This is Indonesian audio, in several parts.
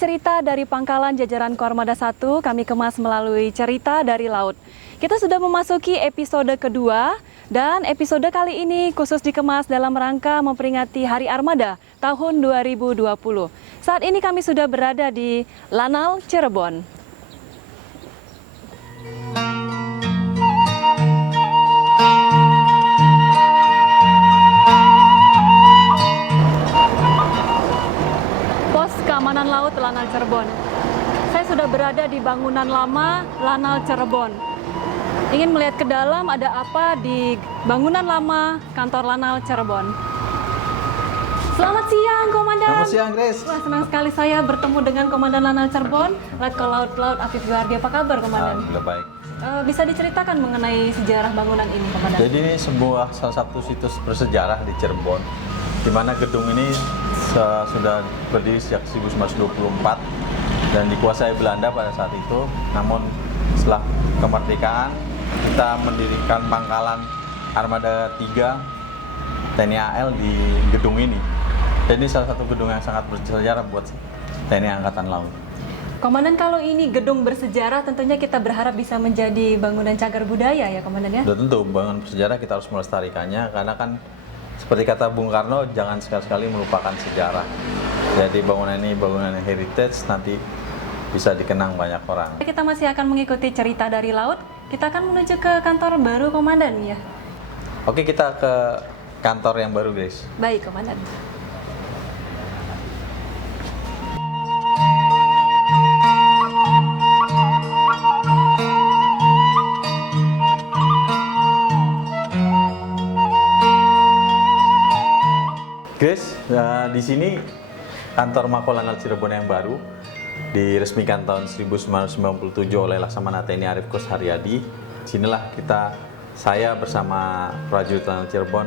cerita dari pangkalan jajaran Koarmada 1 kami kemas melalui cerita dari laut. Kita sudah memasuki episode kedua dan episode kali ini khusus dikemas dalam rangka memperingati Hari Armada tahun 2020. Saat ini kami sudah berada di Lanal, Cirebon. Keamanan Laut Lanal Cirebon. Saya sudah berada di bangunan lama Lanal Cirebon. Ingin melihat ke dalam ada apa di bangunan lama kantor Lanal Cirebon. Selamat siang, Komandan. Selamat siang, Grace. Wah, senang sekali saya bertemu dengan Komandan Lanal Cirebon, Letkol Laut Afif Guardi. Apa kabar, Komandan? Alhamdulillah baik. Bisa diceritakan mengenai sejarah bangunan ini, Komandan? Jadi ini salah satu situs bersejarah di Cirebon, di mana gedung ini sudah berdiri sejak 1924 dan dikuasai Belanda pada saat itu. Namun setelah kemerdekaan kita mendirikan pangkalan Armada 3 TNI AL di gedung ini. Dan ini salah satu gedung yang sangat bersejarah buat TNI Angkatan Laut. Komandan, kalau ini gedung bersejarah tentunya kita berharap bisa menjadi bangunan cagar budaya ya, Komandan ya? Sudah tentu bangunan bersejarah kita harus melestarikannya, karena kan seperti kata Bung Karno, jangan sekali-sekali melupakan sejarah. Jadi bangunan ini bangunan heritage, nanti bisa dikenang banyak orang. Kita masih akan mengikuti cerita dari laut. Kita akan menuju ke kantor baru, Komandan ya. Oke, kita ke kantor yang baru, Grace. Baik, Komandan. Grace, di sini kantor Mako Lanal Cirebon yang baru diresmikan tahun 1997 oleh Laksamana TNI Arief Kos Haryadi. Sinilah saya bersama prajurit Lanal Cirebon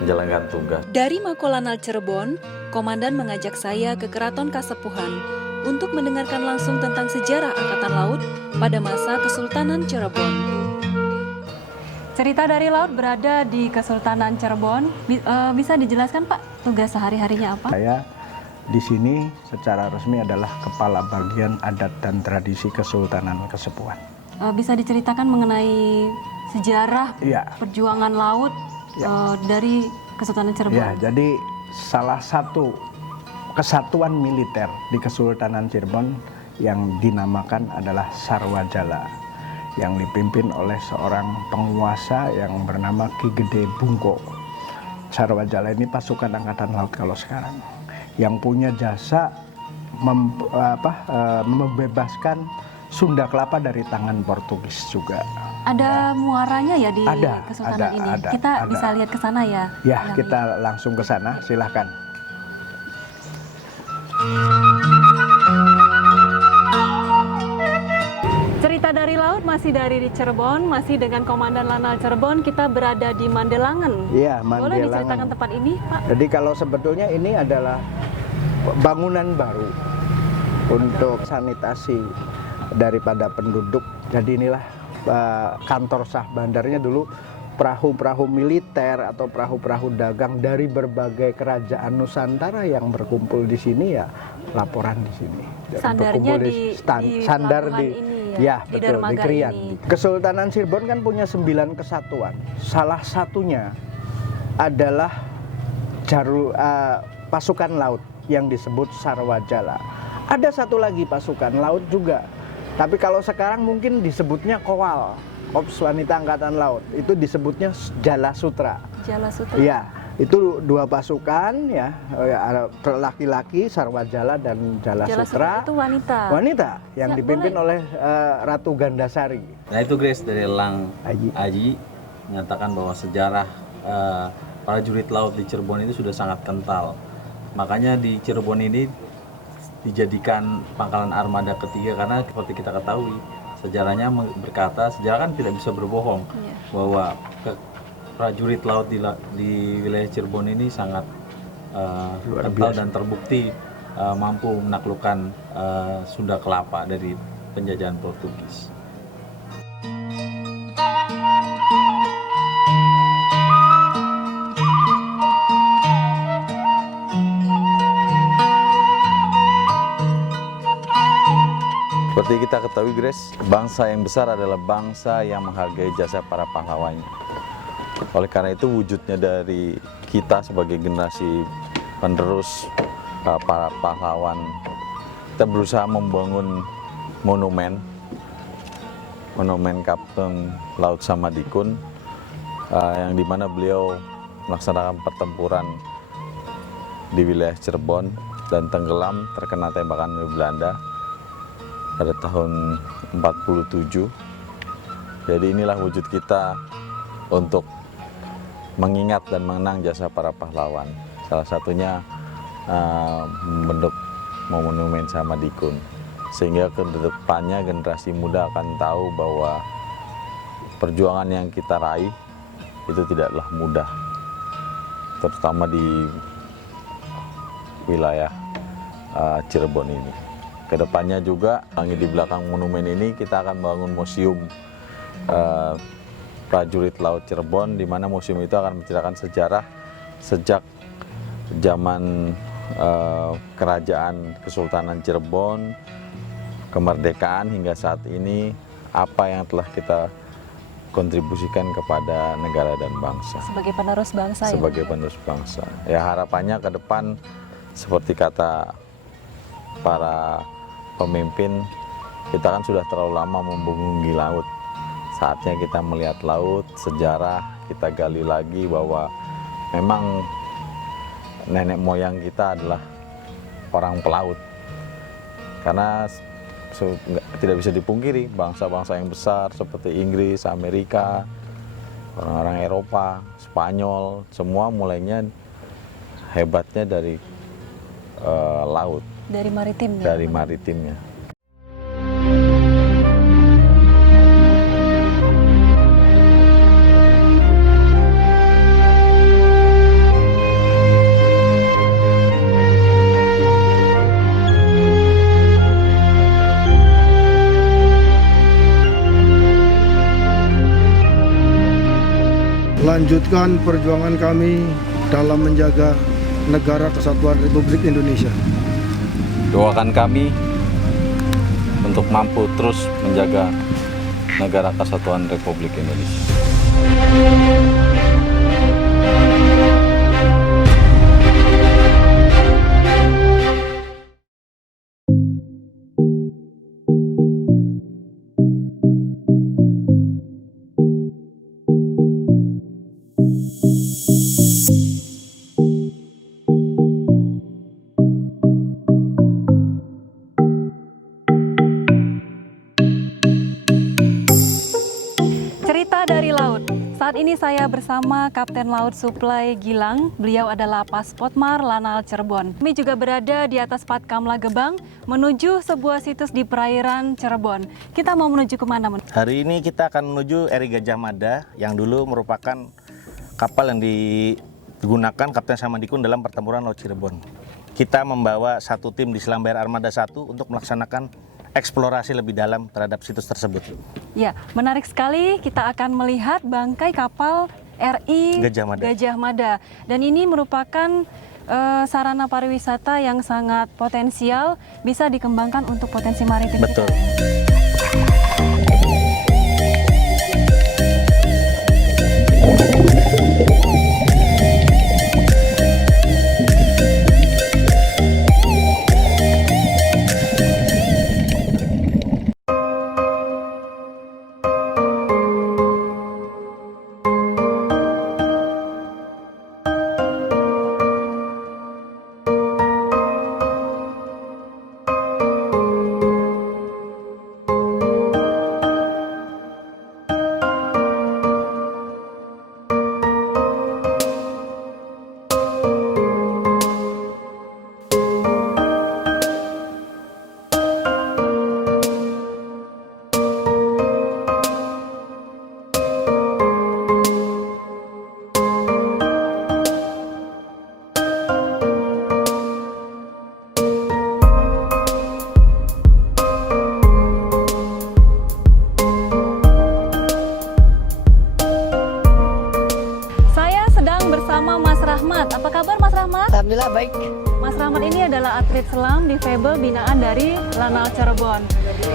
menjalankan tugas. Dari Mako Lanal Cirebon, Komandan mengajak saya ke Keraton Kasepuhan untuk mendengarkan langsung tentang sejarah Angkatan Laut pada masa Kesultanan Cirebon. Cerita dari laut berada di Kesultanan Cirebon. Bisa dijelaskan, Pak, tugas sehari-harinya apa? Saya di sini secara resmi adalah Kepala Bagian Adat dan Tradisi Kesultanan Kasepuhan. Bisa diceritakan mengenai sejarah perjuangan laut dari Kesultanan Cirebon? Ya, jadi salah satu kesatuan militer di Kesultanan Cirebon yang dinamakan adalah Sarwajala, yang dipimpin oleh seorang penguasa yang bernama Ki Gede Bungko. Sarwajala ini pasukan Angkatan Laut kalau sekarang, yang punya jasa membebaskan Sunda Kelapa dari tangan Portugis juga. Ada muaranya ya di Kesultanan ini? Kita bisa lihat ke sana ya? Ya, kita langsung ke sana, silahkan. Cerita dari laut masih dari Cirebon, masih dengan Komandan Lanal Cirebon. Kita berada di Mandelangen. Iya, Mandelangen. Boleh diceritakan tempat ini, Pak? Jadi kalau sebetulnya ini adalah bangunan baru untuk sanitasi daripada penduduk. Jadi inilah kantor sah bandarnya. Dulu perahu-perahu militer atau perahu-perahu dagang dari berbagai kerajaan Nusantara yang berkumpul di sini ya laporan di sini. Sandarnya di sandar di ini ya di betul, di Krian. Kesultanan Cirebon kan punya 9 kesatuan. Salah satunya adalah pasukan laut yang disebut Sarwajala. Ada satu lagi pasukan laut juga, tapi kalau sekarang mungkin disebutnya Kowal, Korps Wanita Angkatan Laut. Itu disebutnya Jala Sutra. Jala Sutra. Iya, itu 2 pasukan ya, laki-laki Sarwajala dan Jala Sutra. Itu wanita. Wanita yang dipimpin oleh Ratu Gandasari. Nah itu, Grace, dari Lang Aji menyatakan bahwa sejarah prajurit laut di Cirebon itu sudah sangat kental. Makanya di Cirebon ini dijadikan pangkalan armada ketiga, karena seperti kita ketahui sejarahnya berkata, sejarah kan tidak bisa berbohong, bahwa prajurit laut di wilayah Cirebon ini sangat kental dan terbukti mampu menaklukkan Sunda Kelapa dari penjajahan Portugis. Seperti kita ketahui, Grace, bangsa yang besar adalah bangsa yang menghargai jasa para pahlawannya. Oleh karena itu, wujudnya dari kita sebagai generasi penerus para pahlawan, kita berusaha membangun monumen Kapten Laut Samadikun, yang dimana beliau melaksanakan pertempuran di wilayah Cirebon dan tenggelam terkena tembakan dari Belanda pada tahun 47. Jadi inilah wujud kita untuk mengingat dan mengenang jasa para pahlawan. Salah satunya membentuk monumen Samadikun, sehingga ke depannya generasi muda akan tahu bahwa perjuangan yang kita raih itu tidaklah mudah, terutama di wilayah Cirebon ini. Kedepannya juga di belakang monumen ini kita akan membangun museum prajurit laut Cirebon, di mana museum itu akan menceritakan sejarah sejak zaman kerajaan Kesultanan Cirebon, kemerdekaan hingga saat ini, apa yang telah kita kontribusikan kepada negara dan bangsa. Sebagai penerus bangsa. Sebagai penerus bangsa. Ya, harapannya ke depan seperti kata para pemimpin, kita kan sudah terlalu lama membungkungi laut. Saatnya kita melihat laut, sejarah, kita gali lagi bahwa memang nenek moyang kita adalah orang pelaut. Karena tidak bisa dipungkiri, bangsa-bangsa yang besar seperti Inggris, Amerika, orang-orang Eropa, Spanyol, semua mulainya hebatnya dari laut. Dari maritimnya. Dari maritimnya. Lanjutkan perjuangan kami dalam menjaga negara kesatuan Republik Indonesia. Doakan kami untuk mampu terus menjaga negara kesatuan Republik Indonesia. Dari laut. Saat ini saya bersama Kapten Laut Suplai Gilang. Beliau adalah Paspotmar Lanal Cirebon. Kami juga berada di atas Patkamla Gebang menuju sebuah situs di perairan Cirebon. Kita mau menuju kemana? Hari ini kita akan menuju Eri Gajah Mada yang dulu merupakan kapal yang digunakan Kapten Samadikun dalam pertempuran Laut Cirebon. Kita membawa satu tim di Selam Bayar Armada 1 untuk melaksanakan eksplorasi lebih dalam terhadap situs tersebut. Ya, menarik sekali. Kita akan melihat bangkai kapal RI Gajah Mada. Dan ini merupakan sarana pariwisata yang sangat potensial, bisa dikembangkan untuk potensi maritim. Betul. Alhamdulillah baik. Mas Rahmat ini adalah atlet selam difabel binaan dari Lanal Cirebon.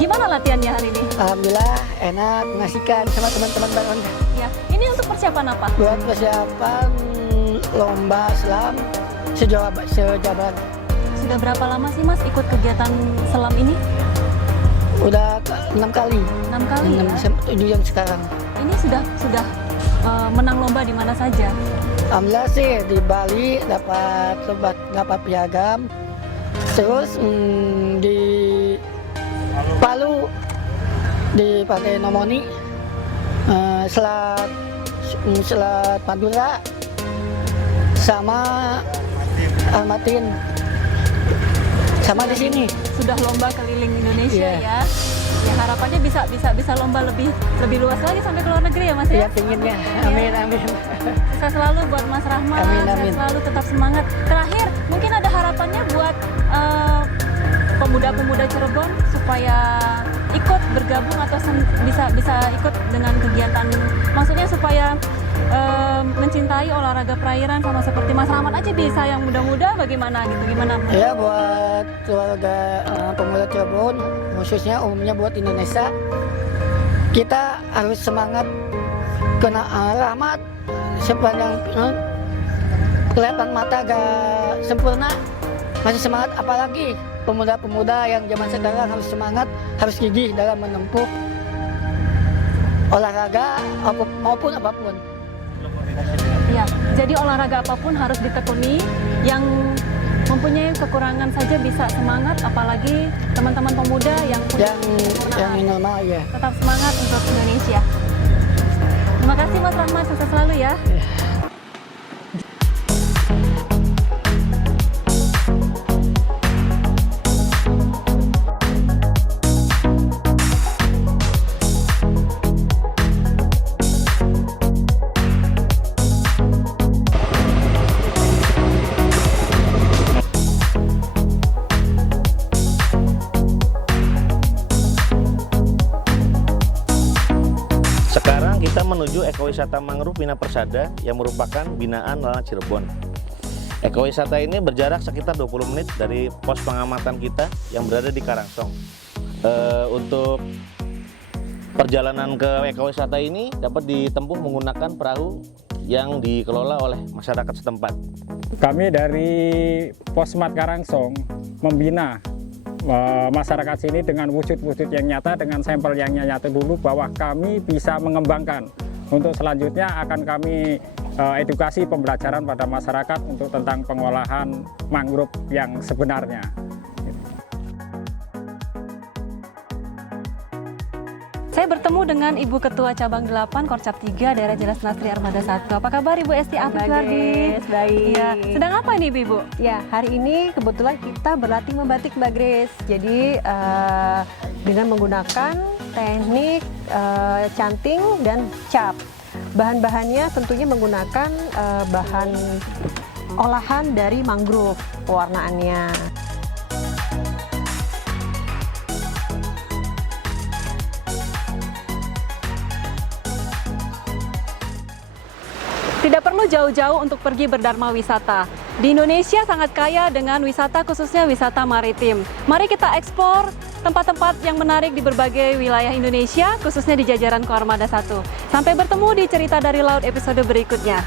Gimana latihannya hari ini? Alhamdulillah enak, mengasihkan sama teman-teman Bang. Ya, ini untuk persiapan apa? Buat persiapan lomba selam sejauh Barat. Sudah berapa lama sih Mas ikut kegiatan selam ini? Udah 6 kali. 6 kali ya? 7 yang sekarang. Ini sudah menang lomba di mana saja? Alhamdulillah sih di Bali dapat piagam. Terus di Palu di Pantai Nomoni, Selat Madura, sama Almatin, sama di sini. Sudah lomba keliling Indonesia ya. Ya harapannya bisa lomba lebih luas lagi sampai ke luar negeri ya Mas ya. Ya pinginnya. Amin amin. Sukses selalu buat Mas Rahmat. Amin, amin. Sukses selalu, tetap semangat. Terakhir mungkin ada harapannya buat pemuda-pemuda Cirebon supaya ikut bergabung atau bisa ikut dengan kegiatan, maksudnya supaya mencintai olahraga perairan sama seperti Mas Rahmat aja bisa, yang muda-muda bagaimana gitu, gimana? Ya buat keluarga pemuda Cirebon, khususnya umumnya buat Indonesia, kita harus semangat kena rahmat sepanjang kelihatan mata gak sempurna, masih semangat, apalagi pemuda-pemuda yang zaman sekarang harus semangat, harus gigih dalam menempuh olahraga maupun apapun. Ya, jadi olahraga apapun harus ditekuni. Yang mempunyai kekurangan saja bisa semangat, apalagi teman-teman pemuda yang punya yang normal ya. Tetap semangat untuk Indonesia. Terima kasih Mas Rahmat, sukses selalu ya. Sekarang kita menuju ekowisata mangrove Mina Persada yang merupakan binaan Lanal Cirebon. Ekowisata ini berjarak sekitar 20 menit dari pos pengamatan kita yang berada di Karangsong. Untuk perjalanan ke ekowisata ini dapat ditempuh menggunakan perahu yang dikelola oleh masyarakat setempat. Kami dari Posmat Karangsong membina masyarakat sini dengan wujud-wujud yang nyata, dengan sampel yang nyata dulu, bahwa kami bisa mengembangkan. Untuk selanjutnya akan kami edukasi pembelajaran pada masyarakat untuk tentang pengolahan mangrove yang sebenarnya. Saya bertemu dengan Ibu Ketua Cabang 8 Korcap 3 Daerah Jelas Lastri Armada 1. Apa kabar Ibu Esti Afifwardi? Baik. Ya, sedang apa ini Ibu? Ya, hari ini kebetulan kita berlatih membatik Mbak Grace. Jadi dengan menggunakan teknik canting dan cap. Bahan-bahannya tentunya menggunakan bahan olahan dari mangrove pewarnaannya. Tidak perlu jauh-jauh untuk pergi berdharma wisata. Di Indonesia sangat kaya dengan wisata, khususnya wisata maritim. Mari kita eksplor tempat-tempat yang menarik di berbagai wilayah Indonesia, khususnya di jajaran Koarmada 1. Sampai bertemu di Cerita dari Laut episode berikutnya.